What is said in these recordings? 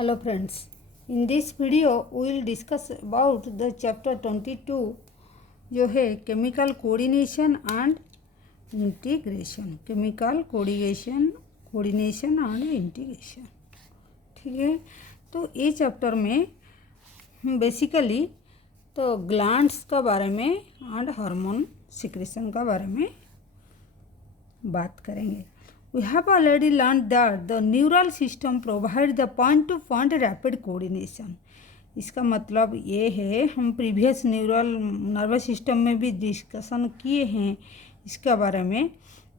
Hello friends, in this video we will discuss about the chapter 22 जो है chemical coordination and integration. Chemical coordination and integration, ठीक है। तो ये chapter में बेसिकली तो ग्लैंड्स का बारे में एंड हार्मोन सिक्रेशन का बारे में बात करेंगे। We have already learned that the neural system provides the point-to-point rapid coordination. इसका मतलब ये है, हम प्रीवियस नर्वस सिस्टम में भी डिस्कशन किए हैं इसके बारे में।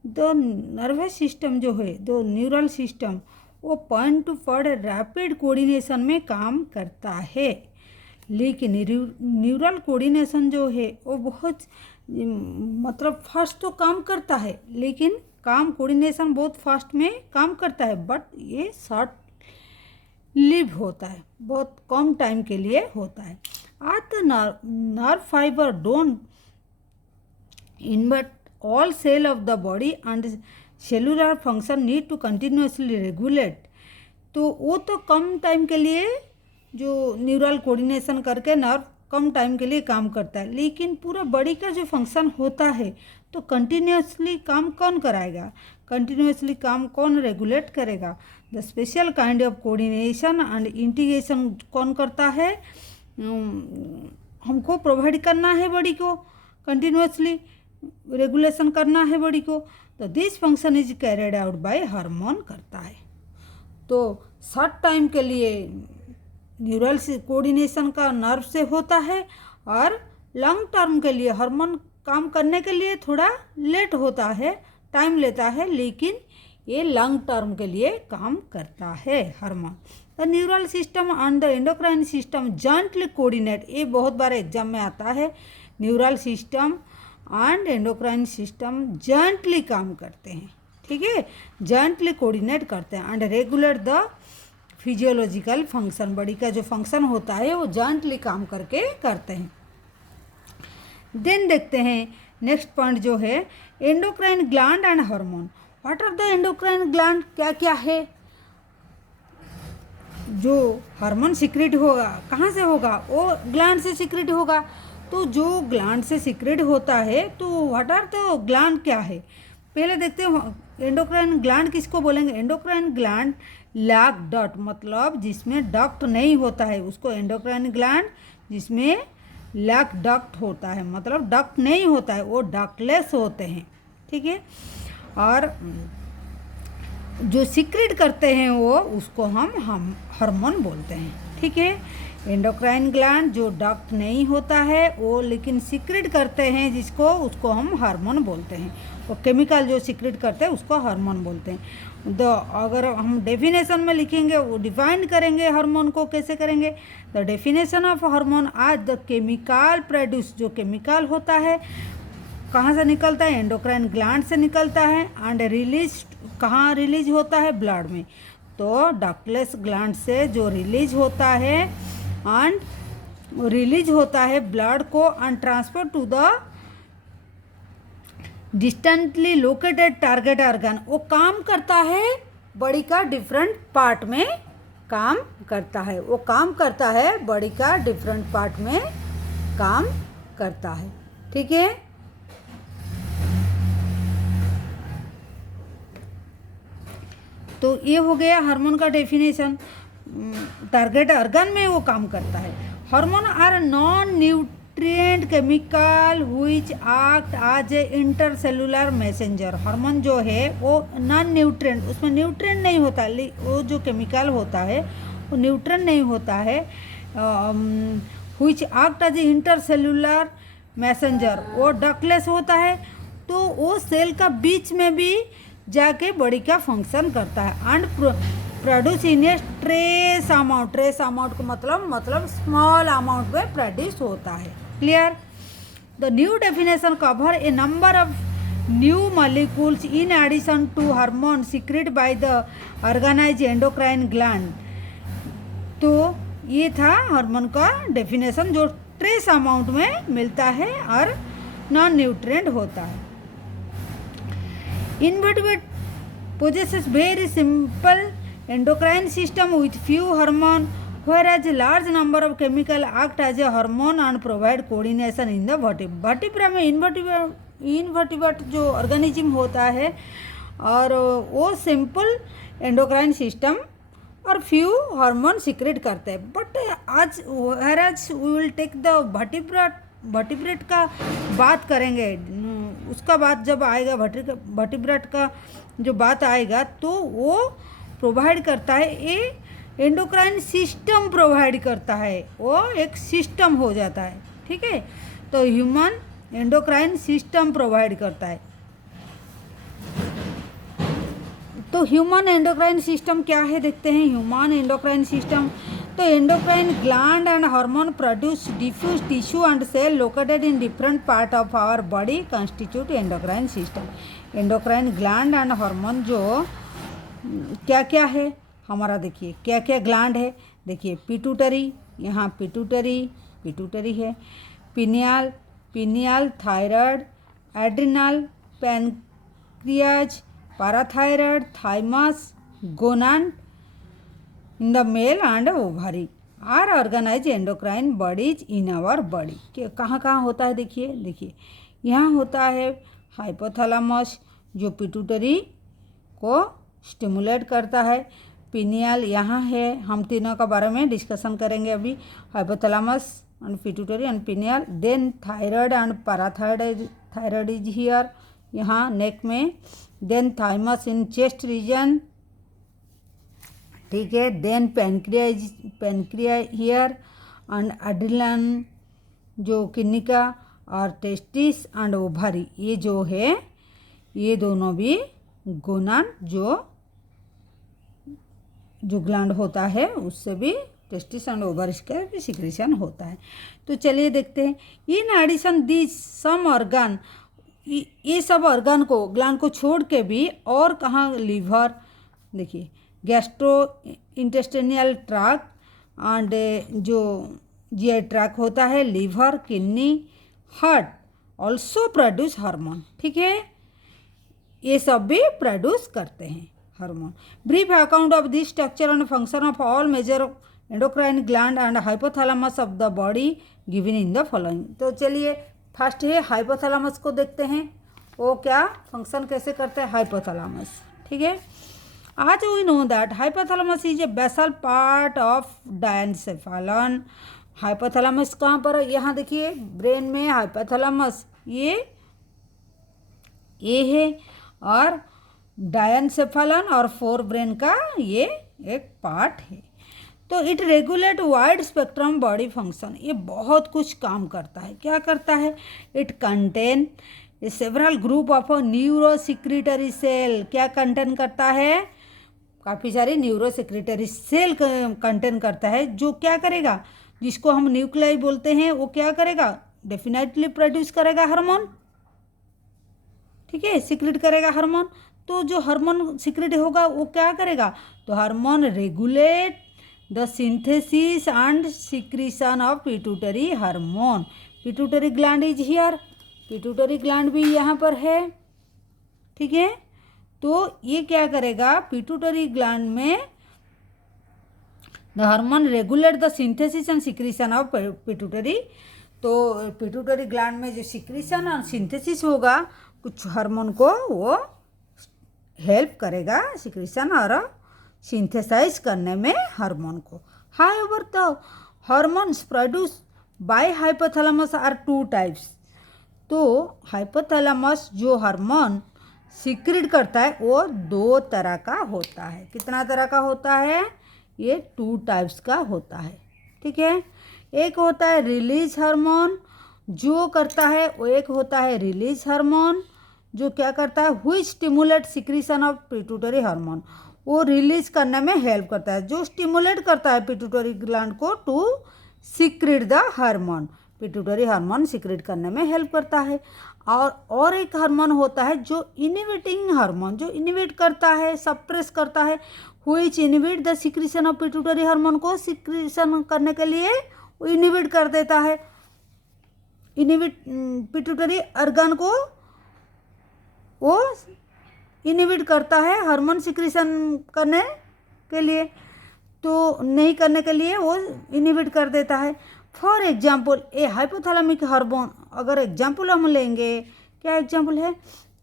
द नर्वस सिस्टम जो है, दो न्यूरल सिस्टम, वो point two point rapid coordination में काम करता है। लेकिन न्यूरल कोऑर्डिनेशन जो है वो बहुत मतलब फास्ट तो काम करता है, लेकिन कोऑर्डिनेशन बहुत फास्ट में काम करता है, बट ये शॉर्ट लिव होता है, बहुत कम टाइम के लिए होता है। As the nerve fibre don't invert all cell of the body and cellular function need to continuously regulate. तो वो तो कम टाइम के लिए जो न्यूरल कोऑर्डिनेशन करके नर्व कम टाइम के लिए काम करता है, लेकिन पूरा बॉडी का जो फंक्शन होता है तो कंटिन्यूसली काम कौन कराएगा, कंटिन्यूसली काम कौन रेगुलेट करेगा। The special kind of coordination and integration कौन करता है, हमको प्रोवाइड करना है बॉडी को, कंटिन्यूसली रेगुलेशन करना है बॉडी को। तो this function is carried out by hormone करता है। तो शॉर्ट टाइम के लिए न्यूरल कोऑर्डिनेशन का नर्व से होता है, और लॉन्ग टर्म के लिए हार्मोन काम करने के लिए थोड़ा लेट होता है, टाइम लेता है, लेकिन ये लॉन्ग टर्म के लिए काम करता है hormone. The neural system and the endocrine system jointly coordinate, ये बहुत बार एग्जाम में आता है। Neural system and endocrine system jointly काम करते हैं, ठीक है, जॉइंटली कोऑर्डिनेट करते हैं and regulate the physiological function. Body का जो फंक्शन होता है वो जॉइंटली काम करके करते हैं। देन देखते हैं नेक्स्ट पॉइंट जो है endocrine gland and hormone. What are the endocrine gland, क्या क्या है जो हार्मोन सीक्रेट होगा, कहाँ से होगा, वो ग्लैंड से सीक्रेट होगा। तो जो ग्लैंड से सीक्रेट होता है तो व्हाट आर द ग्लैंड क्या है, पहले देखते हैं। एंडोक्राइन ग्लैंड किसको बोलेंगे, एंडोक्राइन ग्लैंड लैक डॉट, मतलब जिसमें डक्ट नहीं होता है उसको एंडोक्राइन ग्लैंड, जिसमें लैक डक्ट होता है, मतलब डक्ट नहीं होता है, वो डक्टलेस होते हैं, ठीक है। और जो सीक्रेट करते हैं वो उसको हम हार्मोन बोलते हैं, ठीक है। एंडोक्राइन ग्लैंड जो डक्ट नहीं होता है वो लेकिन सीक्रेट करते हैं जिसको, उसको हम हार्मोन बोलते हैं। वो केमिकल जो सीक्रेट करते हैं उसको हार्मोन बोलते हैं। तो अगर हम डेफिनेशन में लिखेंगे, वो डिफाइन करेंगे हार्मोन को कैसे करेंगे। द डेफिनेशन ऑफ हार्मोन आज द केमिकल प्रोड्यूस, जो केमिकल होता है कहाँ से निकलता है, एंडोक्राइन ग्लैंड से निकलता है, एंड रिलीज कहाँ रिलीज होता है, ब्लड में। तो डक्टलेस ग्लैंड से जो रिलीज होता है एंड रिलीज होता है ब्लड को and transfer to the distantly located target organ, वो काम करता है बॉडी का डिफरेंट पार्ट में काम करता है, वो काम करता है बॉडी का डिफरेंट पार्ट में काम करता है, ठीक है। तो ये हो गया हार्मोन का डेफिनेशन, टारगेट ऑर्गन में वो काम करता है। Hormone are non nutrient chemical which act as a intercellular messenger. Hormone जो है वो नॉन न्यूट्रिएंट, उसमें न्यूट्रिएंट नहीं होता, वो जो केमिकल होता है वो न्यूट्रिएंट नहीं होता है। Which act as a intercellular messenger, वो डक्टलेस होता है, तो वो सेल का बीच में भी जाके बॉडी का फंक्शन करता है and produce in a trace amount. Trace amount का मतलब स्मॉल अमाउंट में प्रोड्यूस होता है, clear. The new definition cover a number of new molecules in addition to hormone secrete by the organise endocrine gland. तो ये था hormone का definition, जो ट्रेस अमाउंट में मिलता है और नॉन न्यूट्रिएंट होता है। इनवर्टेब्रेट possesses very simple endocrine system with few hormone, whereas a large number of chemical act as a hormone and provide coordination in the vertebra में इनवर्टिब्रेट जो ऑर्गेनिज्म होता है और वो सिंपल एंडोक्राइन सिस्टम और few hormone secrete करते हैं. But आज we will take the vertebrate का बात करेंगे. उसका बात जब आएगा वर्टिब्रेट का जो बात आएगा तो वो प्रोवाइड करता है, ये एंडोक्राइन सिस्टम प्रोवाइड करता है, वो एक सिस्टम हो जाता है. ठीक है, तो ह्यूमन एंडोक्राइन सिस्टम प्रोवाइड करता है. तो ह्यूमन एंडोक्राइन सिस्टम क्या है देखते हैं. ह्यूमन एंडोक्राइन सिस्टम, तो endocrine gland and hormone produce diffuse tissue and cell located in different part of our body constitute endocrine system. Endocrine gland and hormone जो क्या क्या है हमारा, देखिए क्या क्या ग्लैंड है. देखिए पिट्यूटरी, यहाँ पिट्यूटरी है, pineal, thyroid, adrenal, pancreas, parathyroid, thymus, gonad in the male and ovary are organized endocrine bodies in our body. कहाँ कहाँ होता है देखिए यहाँ होता है हाइपोथैलेमस जो पिट्यूटरी को स्टिमुलेट करता है. पिनियल यहाँ है, हम तीनों का बारे में डिस्कशन करेंगे अभी. Hypothalamus and pituitary and pineal. Then thyroid and parathyroid is here, यहाँ नेक में. Then thymus in chest region, ठीक है. Then pancreas here and adrenal जो किडनी का, और टेस्टिस एंड ओवरी, ये जो है ये दोनों भी गोनाड जो ग्लैंड होता है उससे भी टेस्टिस एंड ओवरीज का भी सिक्रेशन होता है. तो चलिए देखते हैं. In addition this some organ, ये सब ऑर्गन को ग्लैंड को छोड़ के भी और कहाँ, लीवर, देखिए गैस्ट्रो इंटेस्टिनियल ट्रैक एंड जो जीआई ट्रैक होता है, liver, kidney, heart also produce hormone. ठीक है, ये सब भी प्रोड्यूस करते हैं hormone. Brief account of this structure and function of all major endocrine gland and hypothalamus of the body given in the following. तो चलिए फर्स्ट है हाइपोथैलेमस को देखते हैं, वो क्या फंक्शन कैसे करते हैं हाइपोथैलेमस. ठीक है, as we know that hypothalamus is a basal part of diencephalon. Hypothalamus कहाँ पर है, यहाँ देखिए ब्रेन में हाइपोथैलेमस ये है, और डायनसेफेलन और फोर ब्रेन का ये एक पार्ट है. तो it regulate wide spectrum body function, ये बहुत कुछ काम करता है. क्या करता है, it contain several group of neurosecretory cell. क्या कंटेन करता है, काफ़ी सारी न्यूरोसिक्रेटरी सेल कंटेन करता है, जो क्या करेगा, जिसको हम न्यूक्लियाई बोलते हैं, वो क्या करेगा, डेफिनेटली प्रोड्यूस करेगा हार्मोन. ठीक है, सिक्रेट करेगा हार्मोन. तो जो हार्मोन सिक्रेट होगा वो क्या करेगा, तो hormone regulate the synthesis and secretion of pituitary hormone. Pituitary gland is here, pituitary gland भी यहाँ पर है. ठीक है, तो ये क्या करेगा, पिट्यूटरी ग्लैंड में the hormone regulate the synthesis and secretion of pituitary. तो पिट्यूटरी ग्लैंड में जो सिक्रीशन और सिंथेसिस होगा कुछ हार्मोन को, वो हेल्प करेगा सिक्रीशन और सिंथेसाइज करने में हार्मोन को. However the hormones produce by hypothalamus are two types. तो हाइपोथैलेमस जो हार्मोन सिक्रेट करता है वो दो तरह का होता है. कितना तरह का होता है, ये टू टाइप्स का होता है. ठीक है, एक होता है रिलीज हार्मोन जो करता है, वो एक होता है रिलीज हार्मोन जो क्या करता है, which stimulate secretion of pituitary hormone, वो रिलीज करने में हेल्प करता है, जो स्टिमुलेट करता है पिट्यूटरी ग्लैंड को to secrete the hormone. Pituitary hormone secrete करने में हेल्प करता है. और एक हार्मोन होता है जो इनिबिटिंग हार्मोन, जो इनिबिट करता है, सप्रेस करता है, which inhibit the secretion of pituitary hormone को सिक्रीशन करने के लिए वो इनिबिट कर देता है. इनिबिट पिट्यूटरी ऑर्गन को वो इनिबिट करता है हार्मोन सिक्रीशन करने के लिए, तो नहीं करने के लिए वो इनहिबिट कर देता है। For example A hypothalamic hormone, अगर एग्जाम्पल हम लेंगे, क्या एग्जाम्पल है,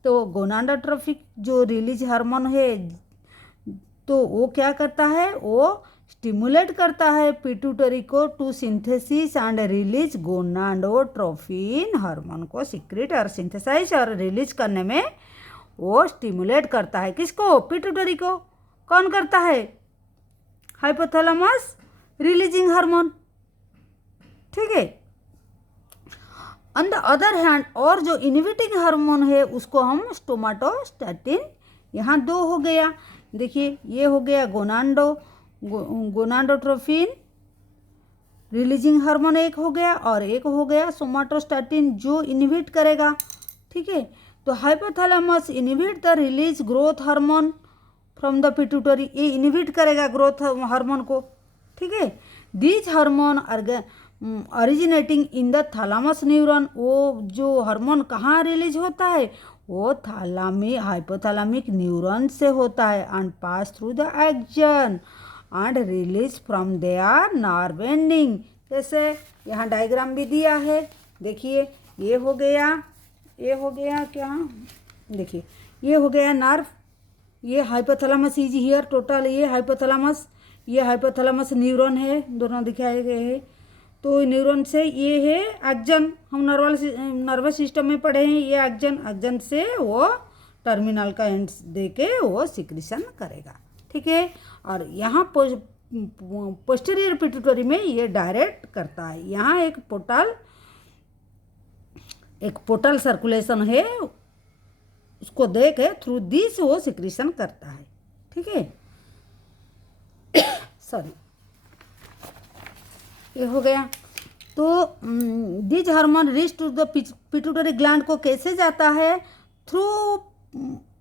तो गोनाडोट्रोपिक जो रिलीज हार्मोन है, तो वो क्या करता है, वो स्टिमुलेट करता है पिट्यूटरी को to synthesis and release gonadotropin hormone को सिक्रेट और सिंथेसाइज और रिलीज करने में वो स्टिमुलेट करता है। किसको? पिट्यूटरी को। कौन करता है? हाइपोथैलेमस रिलीजिंग हार्मोन, ठीक है। ऑन द अदर हैंड, और जो इनहिबिटिंग हार्मोन है उसको हम सोमाटोस्टैटिन, यहाँ दो हो गया, देखिए ये हो गया गोनाडोट्रोपिन रिलीजिंग हार्मोन एक हो गया, और एक हो गया सोमाटोस्टैटिन जो इनहिबिट करेगा, ठीक है। तो hypothalamus inhibit the release growth hormone from the pituitary, ये इनहिबिट करेगा ग्रोथ हार्मोन को, ठीक है। These hormone originating in the thalamus neuron, वो जो हार्मोन कहाँ रिलीज होता है, वो हाइपोथैलेमिक न्यूरॉन से होता है, and pass through the axon and release from there nerve ending. जैसे यहाँ डायग्राम भी दिया है, देखिए ये हो गया क्या, देखिए ये हो गया नर्व, ये हाइपोथैलेमस इज हियर टोटल, ये हाइपोथैलेमस न्यूरॉन है, दोनों दिखाए गए हैं। तो न्यूरॉन से ये है एक्जन, हम नर्वस सिस्टम में पढ़े हैं, ये एक्जन से वो टर्मिनल का एंड दे के वो सिक्रीशन करेगा, ठीक है। और यहाँ पोस्टीरियर पिट्यूटरी में ये डायरेक्ट करता है, यहाँ एक पोर्टल सर्कुलेशन है, उसको दे के थ्रू दिस वो सिक्रीशन करता है, ठीक है। सॉरी, ये हो गया। तो this hormone reach to the pituitary gland को कैसे जाता है? Through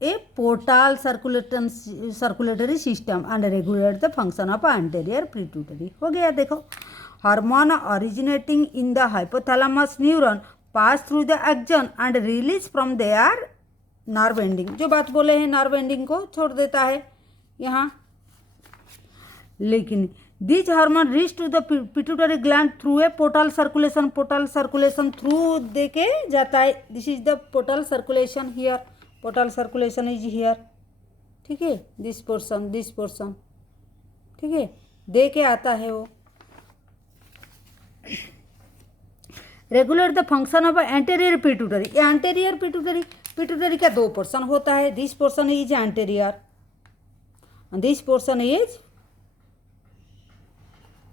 a portal circulatory system and regulate the function of anterior pituitary. हो गया, देखो hormone originating in the hypothalamus neuron pass through the axon and release from there nerve ending, जो बात बोले हैं नर्व एंडिंग को छोड़ देता है यहाँ। लेकिन this hormone reach to the pituitary gland through a portal circulation through दे के जाता है। This is the portal circulation here, portal circulation is here, ठीक है। दिस पोर्शन, ठीक है, दे के आता है वो। Regulate the function of anterior pituitary, ये एंटीरियर पिट्यूटरी का दो पोर्शन होता है, this portion is anterior, this portion is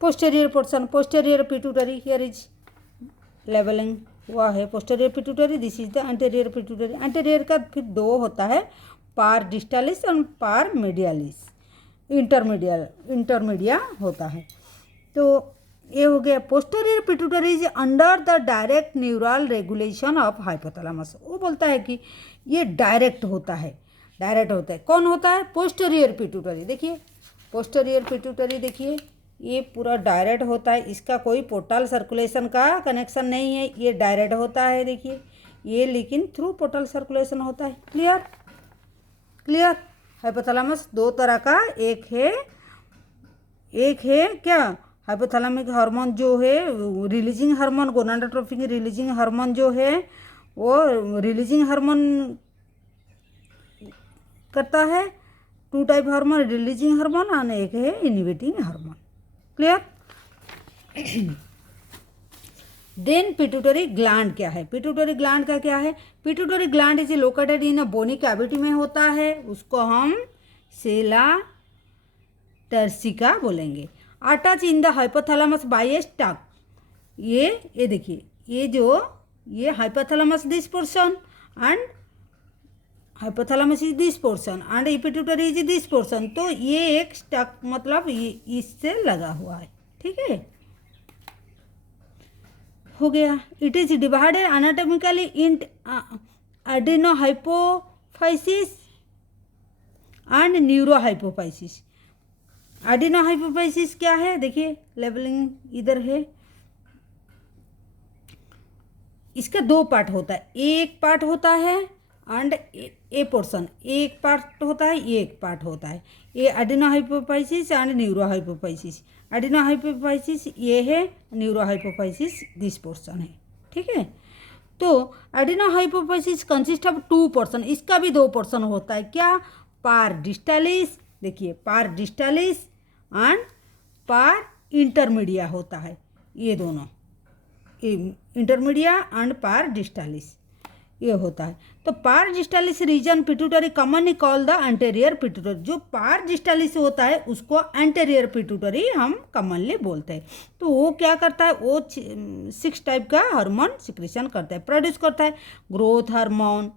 posterior portion, posterior pituitary here is labelling हुआ है posterior pituitary, this is the anterior pituitary. Anterior का फिर दो होता है, पार डिस्टालिस और पार मीडियालिस, इंटरमीडिया होता है। तो ये हो गया posterior pituitary is under the direct neural regulation of hypothalamus. वो बोलता है कि ये डायरेक्ट होता है। कौन होता है? Posterior pituitary. देखिए पोस्टीरियर पिट्यूटरी, देखिए ये पूरा डायरेक्ट होता है, इसका कोई पोर्टल सर्कुलेशन का कनेक्शन नहीं है, ये डायरेक्ट होता है, देखिए ये, लेकिन थ्रू पोर्टल सर्कुलेशन होता है। क्लियर। हाइपोथैलेमस दो तरह का, एक है क्या, हाइपोथैलेमिक हार्मोन जो है releasing hormone, gonadotropic releasing hormone जो है वो रिलीजिंग हार्मोन करता है, two type hormone, releasing hormone, और एक है inhibiting hormone. Clear. Then pituitary gland क्या है? पिट्यूटरी ग्लैंड का क्या है? Pituitary gland is located in bony cavity में होता है, उसको हम सेला टर्सिका बोलेंगे। Attach in the hypothalamus by a stalk, ये देखिए, ये hypothalamus this portion and hypothalamus is this portion and pituitary is this portion. तो ये एक स्टक, मतलब ये इससे लगा हुआ है, ठीक है, हो गया। It is divided anatomically in adenohypophysis and neurohypophysis. Adenohypophysis क्या है? देखिए लेबलिंग इधर है, इसका दो पार्ट होता है, एक पार्ट होता है एंड ए पोर्शन, एक पार्ट होता है, ये एक पार्ट होता है। ये adeno hypophysis and neuro hypophysis. Adeno hypophysis ये है, न्यूरो हाइपोफाइसिस दिस पोर्शन है। ठीक है, तो adeno hypophysis consist of 2 portion, इसका भी 2 पोर्शन होता है। क्या? पार डिस्टालिस, देखिए पार डिस्टालिस एंड पार इंटरमीडिया होता है, ये दोनों, इंटरमीडिया एंड पार डिस्टालिस ये होता है। तो pars distalis region pituitary commonly call the anterior pituitary. जो पार डिस्टालिस होता है उसको एंटेरियर पिट्यूटरी हम कॉमनली बोलते हैं। तो वो क्या करता है, वो 6 टाइप का हार्मोन सिक्रेशन करता है, प्रोड्यूस करता है। Growth hormone,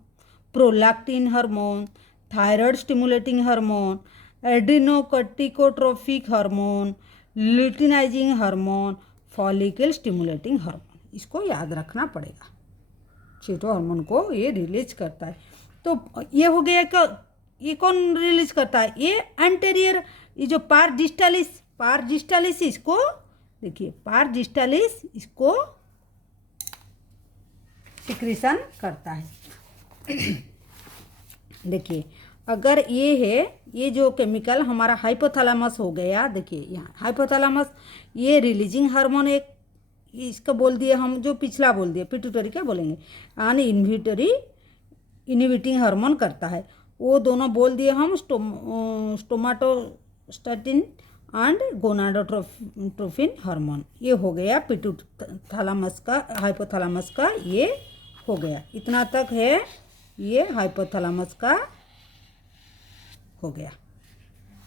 prolactin hormone, thyroid stimulating hormone, adrenocorticotrophic hormone, luteinizing hormone, follicle stimulating hormone. इसको याद रखना पड़ेगा, चेटो हार्मोन को ये रिलीज करता है। तो ये हो गया कि ये कौन रिलीज करता है, ये एंटेरियर, ये जो पार डिस्टालिस इसको देखिए, पार डिस्टालिस इसको सिक्रीशन करता है। देखिए अगर ये है, ये जो केमिकल हमारा हाइपोथैलेमस हो गया, देखिए यहाँ हाइपोथैलेमस, ये रिलीजिंग हार्मोन एक, इसका बोल दिए हम, जो पिछला बोल दिए पिट्यूटरी क्या बोलेंगे, यानी इनहिबिटिंग हार्मोन करता है, वो दोनों बोल दिए हम, स्टोमाटोस्टैटिन एंड गोनाडोट्रोफिन हार्मोन। ये हो गया पिट्यूथैलेमस का, हाइपोथैलेमस का ये हो गया, इतना तक है, ये हाइपोथैलेमस का हो गया,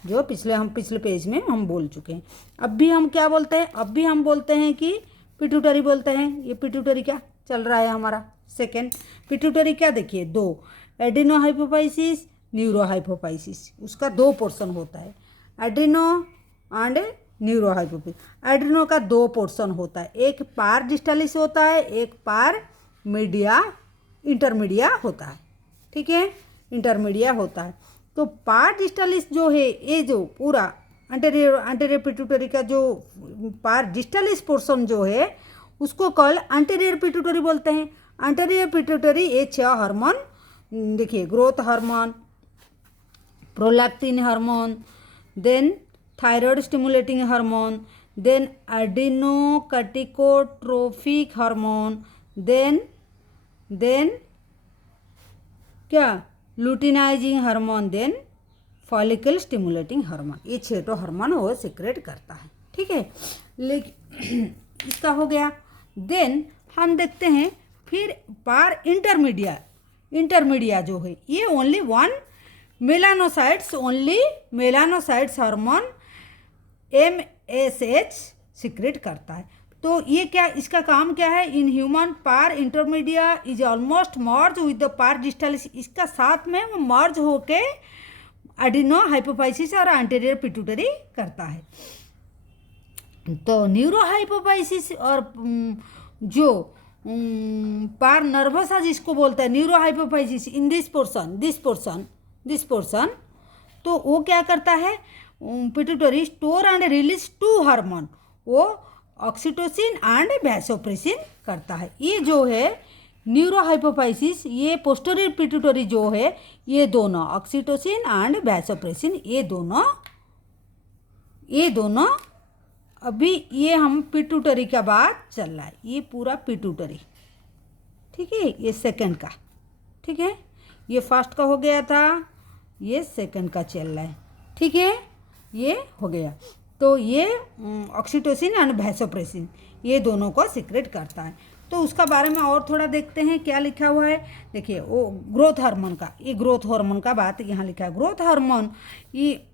जो पिछले पेज में हम बोल चुके हैं। अब भी हम क्या बोलते हैं, अब भी हम बोलते हैं कि पिट्यूटरी बोलते हैं। ये पिट्यूटरी क्या चल रहा है हमारा, सेकेंड पिट्यूटरी क्या, देखिए 2, एड्रिनो हाइपोफाइसिस, न्यूरो हाइपोफाइसिस, उसका 2 पोर्शन होता है, एड्रिनो एंड न्यूरो हाइपोफाइसिस। एड्रिनो का 2 पोर्शन होता है, एक पार डिस्टालिस होता है, एक पार इंटरमीडिया होता है। ठीक है, इंटरमीडिया होता है। तो पार डिस्टालिस जो है, ये जो पूरा एंटेरियर पिट्यूटरी का जो पार डिस्टालिस पोर्शन जो है उसको कॉल एंटेरियर पिट्यूटरी बोलते हैं। एंटेरियर पिट्यूटरी ये 6 हार्मोन, देखिए growth hormone, prolactin hormone, then thyroid stimulating hormone, then adrenocorticotrophic hormone, then क्या, luteinizing hormone, then follicle stimulating hormone. ये 6 हार्मोन वो सिक्रेट करता है। ठीक है, लेकिन इसका हो गया। देन हम देखते हैं फिर पार इंटरमीडिया जो है, ये only 1 melanocytes hormone MSH secrete करता है। तो ये क्या, इसका काम क्या है, in human pars intermedia is almost merge with the pars distalis, इसका साथ में वो मर्ज होके एडिनो हाइपोफाइसिस और एंटेरियर पिट्यूटरी करता है। तो न्यूरो हाइपोफाइसिस और जो पार नर्वसा जिसको बोलते हैं, neuro hypophysis in this portion, तो वो क्या करता है, pituitary store and release 2 hormone, वो ऑक्सीटोसिन एंड वैसोप्रेसिन करता है। ये जो है न्यूरो हाइपोफाइसिस, ये पोस्टीरियर पिट्यूटरी जो है, ये दोनों ऑक्सीटोसिन एंड वैसोप्रेसिन, ये दोनों अभी ये हम पिट्यूटरी का बात चल रहा है, ये पूरा पिट्यूटरी। ठीक है, ये सेकंड का, ठीक है, ये फर्स्ट का हो गया था, ये सेकंड का चल रहा है। ठीक है, ये हो गया। तो ये ऑक्सीटोसिन एंड वैसोप्रेसिन ये दोनों को सिक्रेट करता है। तो उसका बारे में और थोड़ा देखते हैं क्या लिखा हुआ है। देखिए वो ग्रोथ हार्मोन का, ये ग्रोथ हार्मोन का बात यहाँ लिखा है। ग्रोथ हार्मोन ये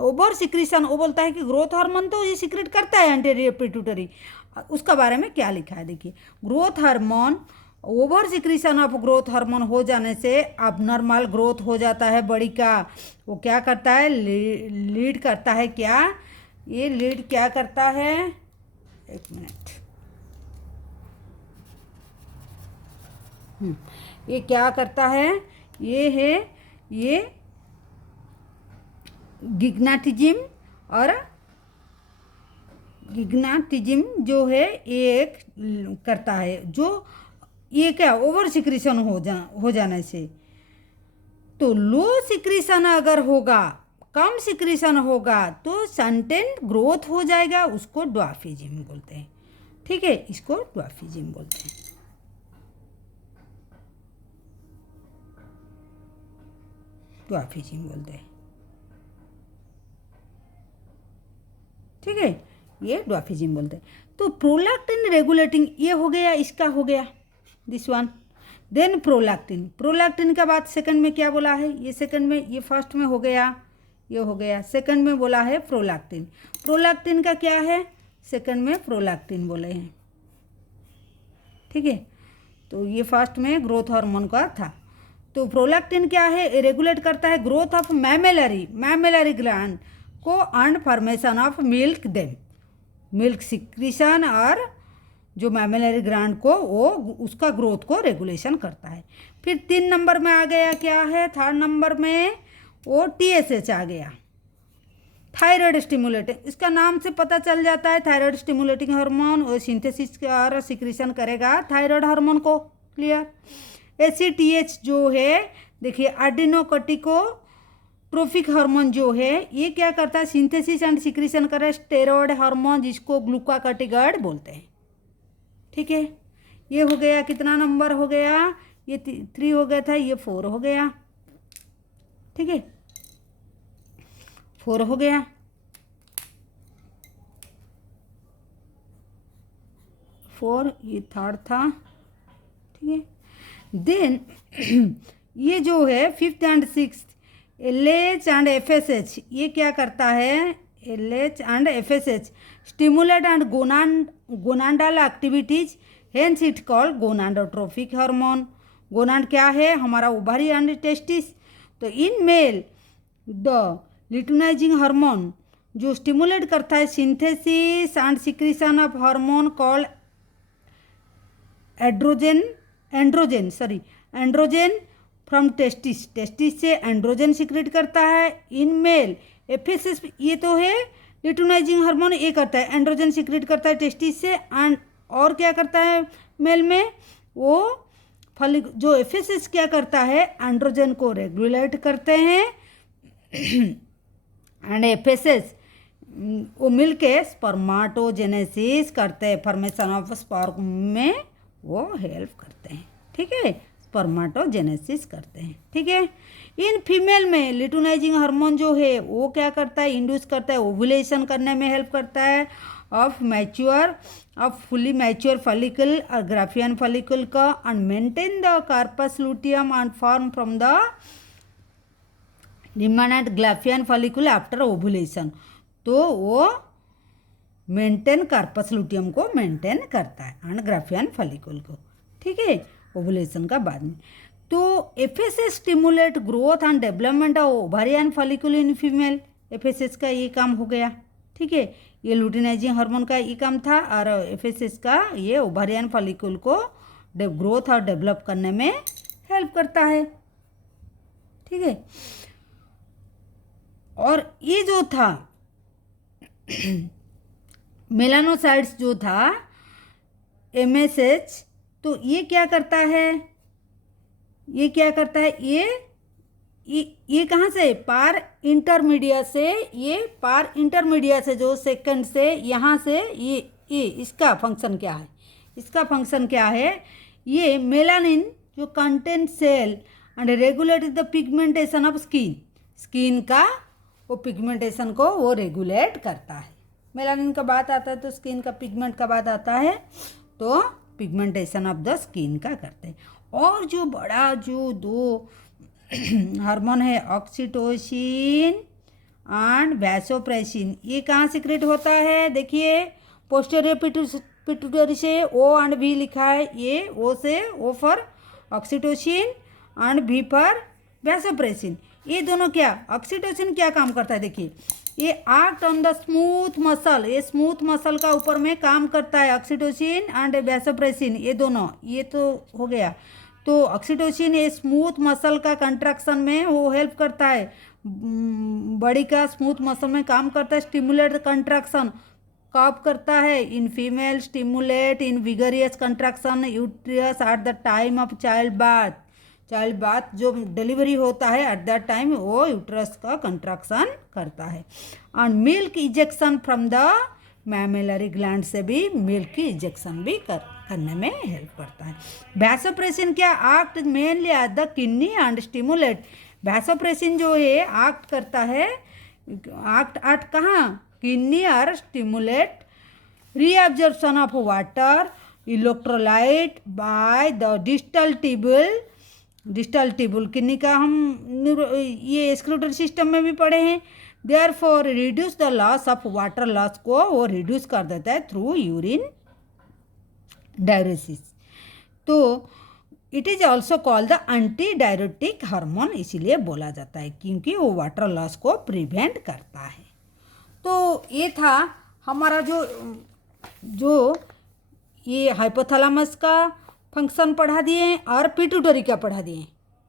ओवर सिक्रीशन, वो बोलता है कि ग्रोथ हार्मोन तो ये सिक्रेट करता है एंटेरियर पिट्यूटरी, उसका बारे में क्या लिखा है देखिए। Growth hormone, over secretion of growth hormone हो जाने से अबनॉर्मल ग्रोथ हो जाता है बॉडी का। वो क्या करता है, लीड करता है, क्या ये लीड क्या करता है, एक मिनट, ये क्या करता है, ये है ये गिग्नाटिज्म जो है ये एक करता है, जो ये क्या ओवर सिक्रीशन हो जाने से। तो लो सिक्रीशन अगर होगा, कम सिक्रीशन होगा तो स्टंटेड ग्रोथ हो जाएगा, उसको ड्वार्फिज्म बोलते हैं। ठीक है, इसको ड्वार्फिज्म बोलते हैं। ड्वार्फिज्म बोलते हैं। ठीक है, ये ड्वार्फिज्म बोलते हैं। तो प्रोलैक्टिन रेगुलेटिंग ये हो गया, इसका हो गया this one. Then prolactin, prolactin का बाद सेकंड में क्या बोला है, ये सेकंड में, ये फर्स्ट में हो गया, ये हो गया, सेकंड में बोला है प्रोलैक्टिन। प्रोलैक्टिन का क्या है, सेकंड में प्रोलैक्टिन बोले हैं। ठीक है, तो ये फर्स्ट में ग्रोथ हार्मोन का था। तो प्रोलैक्टिन क्या है, रेगुलेट करता है ग्रोथ ऑफ मैमेलरी ग्लैंड को and formation of milk them, milk secretion, और जो मैमेलरी ग्लैंड को वो उसका ग्रोथ को रेगुलेशन करता है। फिर 3 नंबर में आ गया क्या है, थर्ड नंबर में वो TSH आ गया, थायराइड स्टिमुलेटिंग। इसका नाम से पता चल जाता है थायराइड स्टिमुलेटिंग हार्मोन, वो सिंथेसिस और सिक्रीशन करेगा थायराइड हार्मोन को। क्लियर। ACTH जो है, देखिए एडिनोकोर्टिको ट्रोफिक हार्मोन जो है, ये क्या करता है, सिंथेसिस एंड सिक्रीशन कर रहा है स्टेरॉयड हार्मोन, जिसको ग्लूकाकॉर्टिकॉइड बोलते हैं। ठीक है, ये हो गया, कितना नंबर हो गया, ये 3 हो गया था, ये 4 हो गया। ठीक है, 4 हो गया। 4, ये थर्ड था। ठीक है, देन ये जो है 5th and 6th LH and FSH, ये क्या करता है, LH and FSH stimulate and gonadal activities, hence it called gonadotrophic hormone. Gonad क्या है, हमारा ओवरी एंड टेस्टिस। तो in male the luteinizing hormone जो स्टिमुलेट करता है synthesis and secretion of hormone called androgen from testis से androgen secrete करता है। इन मेल FSH, ये तो है लिटुनाइजिंग हार्मोन, ये करता है एंड्रोजन सिक्रेट करता है टेस्टिस से। एंड और क्या करता है मेल में, वो जो FSH क्या करता है, एंड्रोजन को रेगुलेट करते हैं। एंड FSH वो मिलके स्पर्माटोजेनेसिस करते हैं, फॉर्मेशन ऑफ स्पर्म में वो हेल्प करते हैं। ठीक है, स्पर्माटोजेनेसिस करते हैं। ठीक है, इन फीमेल में लिटुनाइजिंग हार्मोन जो है वो क्या करता है, इंड्यूस करता है, ओव्यूलेशन करने में हेल्प करता है ऑफ फुली मैच्योर फॉलिकल और ग्राफियन फॉलिकल का, and maintain the corpus luteum and form from the remnant graafian follicle after ovulation. तो वो मेंटेन कार्पस लूटियम को मेंटेन करता है एंड ग्राफियन फॉलिकल को। ठीक है, ओव्यूलेशन का बाद में। तो FSH stimulate growth and development of ovarian follicle in female, FSH का ये काम हो गया। ठीक है, ये लुटिनाइजिंग हार्मोन का ये काम था, और FSH का ये ओवारियन फॉलिकल को ग्रोथ और डेवलप करने में हेल्प करता है। ठीक है, और ये जो था मेलानोसाइट्स जो था MSH, तो ये क्या करता है, ये क्या करता है, ये कहाँ से, पार इंटरमीडिया से, ये पार इंटरमीडिया से जो सेकंड से यहाँ से ये इसका फंक्शन क्या है, इसका फंक्शन क्या है, ये मेलानिन जो content cell and regulate the pigmentation of skin का वो पिगमेंटेशन को वो रेगुलेट करता है। मेलानिन का बात आता है तो स्किन का पिगमेंट का बात आता है, तो पिगमेंटेशन ऑफ द स्किन का करते हैं। और जो बड़ा जो 2 हार्मोन है ऑक्सीटोसिन एंड वैसोप्रेसिन, ये कहाँ सीक्रेट होता है, देखिए पोस्टीरियर पिट्यूटरी से O एंड V लिखा है, ये O से O for oxytocin and V for vasopressin. ये दोनों क्या, ऑक्सीटोसिन क्या काम करता है, देखिए ये act on the smooth muscle, ये स्मूथ मसल का ऊपर में काम करता है ऑक्सीटोसिन एंड वैसोप्रेसिन, ये दोनों, ये तो हो गया। तो ऑक्सीटोसिन ये स्मूथ मसल का कंट्रैक्शन में वो हेल्प करता है, बॉडी का स्मूथ मसल में काम करता है, स्टिमुलेट कंट्रैक्शन कब करता है? In female stimulate in vigorous contraction uterus at the time of child birth जो डिलीवरी होता है एट दैट टाइम वो यूट्रस का कंट्रैक्शन करता है। और milk ejection from the mammary gland से भी मिल्क की इजेक्शन भी करने में हेल्प करता है। वैसोप्रेसिन क्या act mainly at the kidney and stimulate. Vasopressin जो है एक्ट करता है एक्ट कहाँ? किडनी और stimulate reabsorption of water electrolyte by the distal tubule kidney का हम ये स्क्रूटरी सिस्टम में भी पढ़े हैं। Therefore reduce the loss of water loss को वो रिड्यूस कर देता है थ्रू यूरिन डायरेसिस। तो it is also called the anti diuretic hormone, इसीलिए बोला जाता है क्योंकि वो वाटर लॉस को प्रिवेंट करता है। तो ये था हमारा जो ये हाइपोथैलेमस का फंक्शन पढ़ा दिए और पिट्यूटरी का पढ़ा दिए,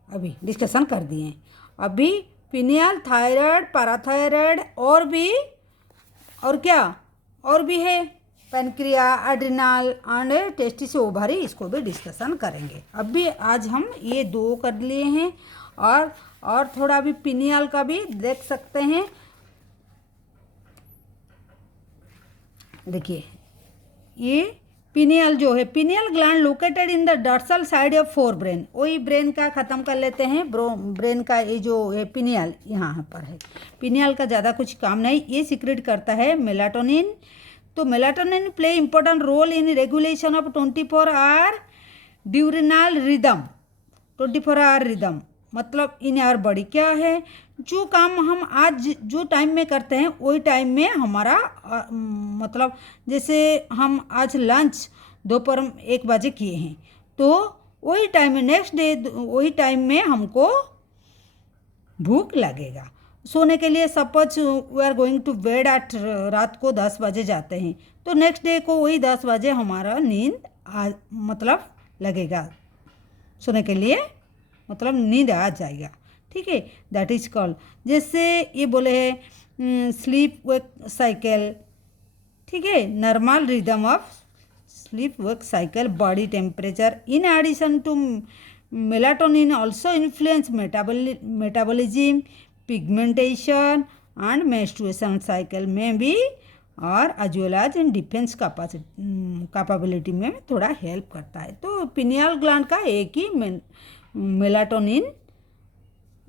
अभी डिस्कशन कर दिए। अभी पिनियल, थायराइड, पैराथायराइड और भी है pancreas, adrenal and testis ovary, इसको भी डिस्कशन करेंगे। अभी आज हम ये 2 कर लिए हैं और थोड़ा भी पिनियल का भी देख सकते हैं। देखिए ये पिनियल जो है, pineal gland located in the dorsal side of fore brain. वही ब्रेन का ख़त्म कर लेते हैं। ब्रेन का ये जो है पिनियल यहाँ पर है। पिनियल का ज़्यादा कुछ काम नहीं, ये सीक्रेट करता है मेलाटोनिन। तो melatonin play important role in regulation of 24 hour diurnal rhythm. 24 hour rhythm मतलब इन आवर बॉडी क्या है, जो काम हम आज जो टाइम में करते हैं वही टाइम में हमारा मतलब जैसे हम आज लंच दोपहर 1 बजे किए हैं तो वही टाइम में नेक्स्ट डे वही टाइम में हमको भूख लगेगा। सोने के लिए suppose we are going to bed at रात को 10 बजे जाते हैं तो नेक्स्ट डे को वही 10 बजे हमारा नींद मतलब लगेगा, सोने के लिए मतलब नींद आ जाएगा। ठीक है, दैट इज कॉल्ड, जैसे ये बोले हैं स्लीप वेक साइकिल। ठीक है, normal rhythm of sleep wake cycle, body temperature in addition to melatonin also influence metabolism, pigmentation and menstruation cycle में भी और as well as in defence capability में थोड़ा हेल्प करता है। तो पिनियल ग्लैंड का एक ही मेलाटोनिन,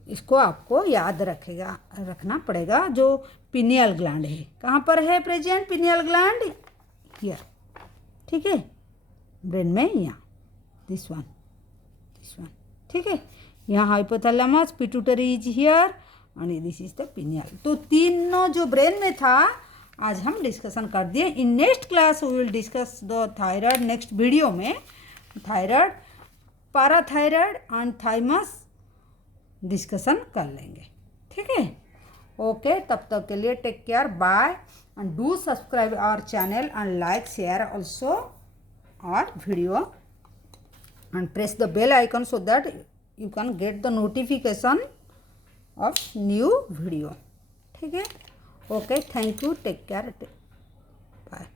इसको आपको याद रखना पड़ेगा। जो पिनियल ग्लैंड है कहाँ पर है प्रेजेंट? Pineal gland here. ठीक है, ब्रेन में यहाँ दिस वन। ठीक है, यहाँ hypothalamus, pituitary is here and this is the pineal. तो तीनों जो ब्रेन में था आज हम डिस्कशन कर दिए। In next class we will discuss the thyroid. Next video में thyroid, parathyroid and thymus discussion कर लेंगे। ठीक है, ओके, तब तक के लिए take care, bye and do subscribe our channel and like share also our video and press the bell icon so that you can get the notification of new video. ठीक है, okay, thank you, take care, bye.